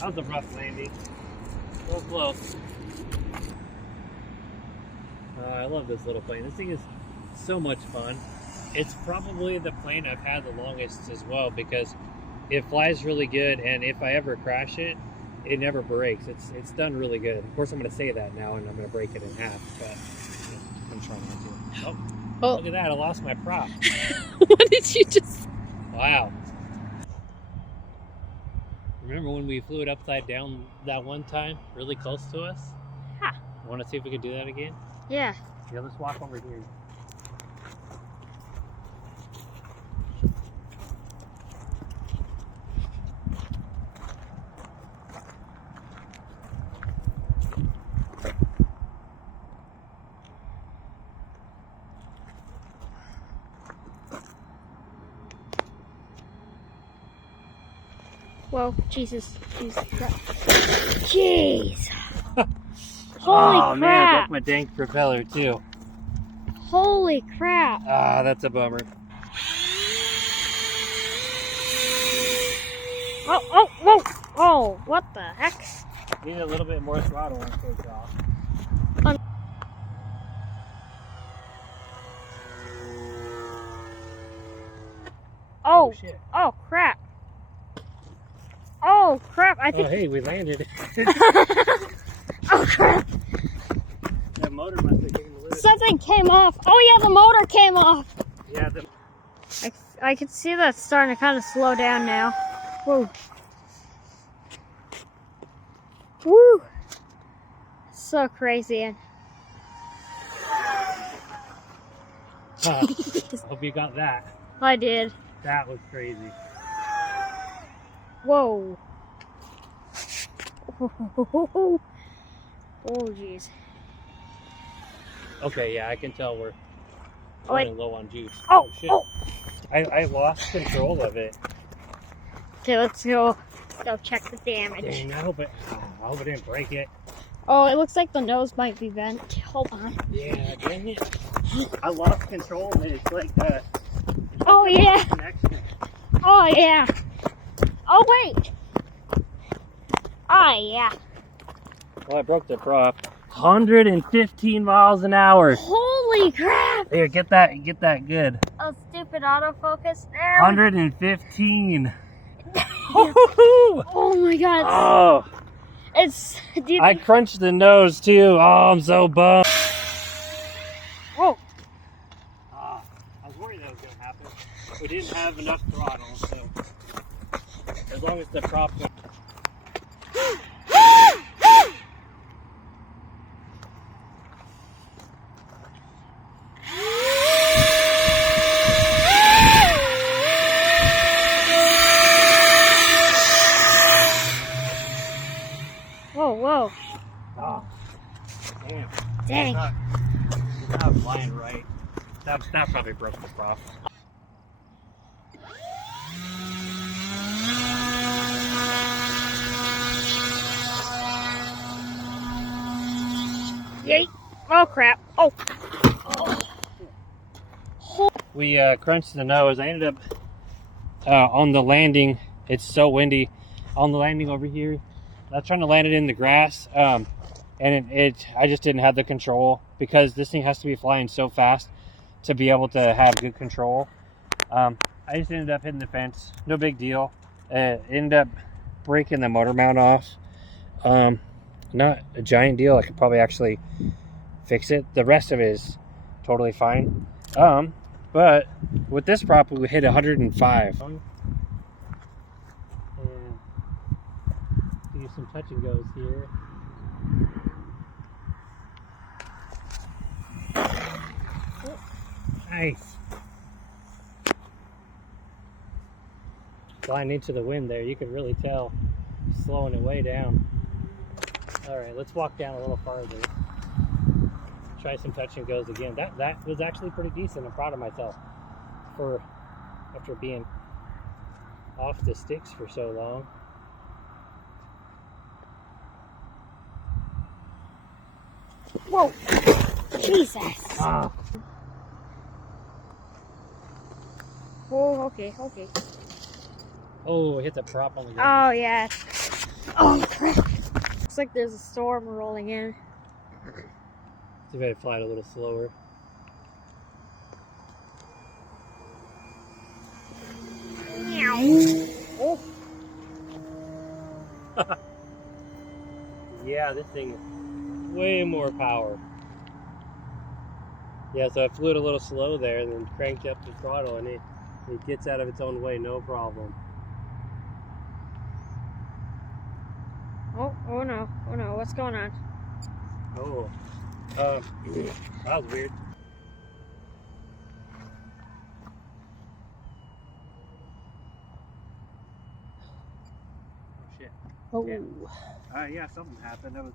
That was a rough landing. So close. I love this little plane. This thing is so much fun. It's probably the plane I've had the longest as well because it flies really good, and if I ever crash it, it never breaks. It's done really good. Of course, I'm going to say that now, and I'm going to break it in half, but I'm trying not to. Oh, look at that. I lost my prop. What did you just... Wow. Remember when we flew it upside down that one time, really close to us? Huh. Want to see if we could do that again? Yeah. Yeah, let's walk over here. Whoa, Jesus. Jeez. Holy crap. Man, I broke my dang propeller too. Holy crap. Ah, that's a bummer. Oh, what the heck? Need a little bit more throttle when it takes off. Oh, shit. Oh, crap. Oh, crap. I think... Oh, hey, we landed. Oh, crap. That motor must have came loose. Something came off. Oh, yeah, the motor came off. Yeah, I can see that starting to kind of slow down now. Whoa. Woo. So crazy. Hope you got that. I did. That was crazy. Whoa. Oh, jeez. Okay, yeah, I can tell we're Oh, wait. running low on juice. Oh, shit. oh. I lost control of it. Okay, let's go check the damage. Dang, I hope it didn't break it. Oh, it looks like the nose might be bent. Hold on. Yeah, dang it. I lost control of it. It's like Oh, yeah. connection. Oh, yeah. Oh, wait. Oh, yeah. Well, I broke the prop. 115 miles an hour. Holy crap. Here, get that good. Oh, stupid autofocus. There. 115. Oh, my God. Oh, Dude. I crunched the nose too. Oh, I'm so bummed. Whoa. I was worried that was going to happen. We didn't have enough throttle, so as long as the prop went. Whoa. Oh, damn. Dang. It's not flying right. That probably broke the prop. Yay. Oh, crap. Oh. We crunched the nose. I ended up on the landing. It's so windy. On the landing over here, I was trying to land it in the grass, and I just didn't have the control because this thing has to be flying so fast to be able to have good control. I just ended up hitting the fence. No big deal. Ended up breaking the motor mount off. Not a giant deal. I could probably actually fix it. The rest of it is totally fine. But with this prop, we hit 105. And do some touch and goes here. Nice. Flying into the wind there, you can really tell slowing it way down. All right, let's walk down a little farther. Try some touch and goes again. That was actually pretty decent. I'm proud of myself for after being off the sticks for so long. Whoa. Jesus. Ah. Oh, okay. Oh, hit the prop on the ground. Oh, yeah. Oh crap! Looks like there's a storm rolling in. See if I can fly it a little slower. Oh. Yeah, this thing is way more power. Yeah, so I flew it a little slow there and then cranked up the throttle and it gets out of its own way, no problem. Oh no, what's going on? Oh, that was weird. Oh shit. Oh. Yeah, something happened. That was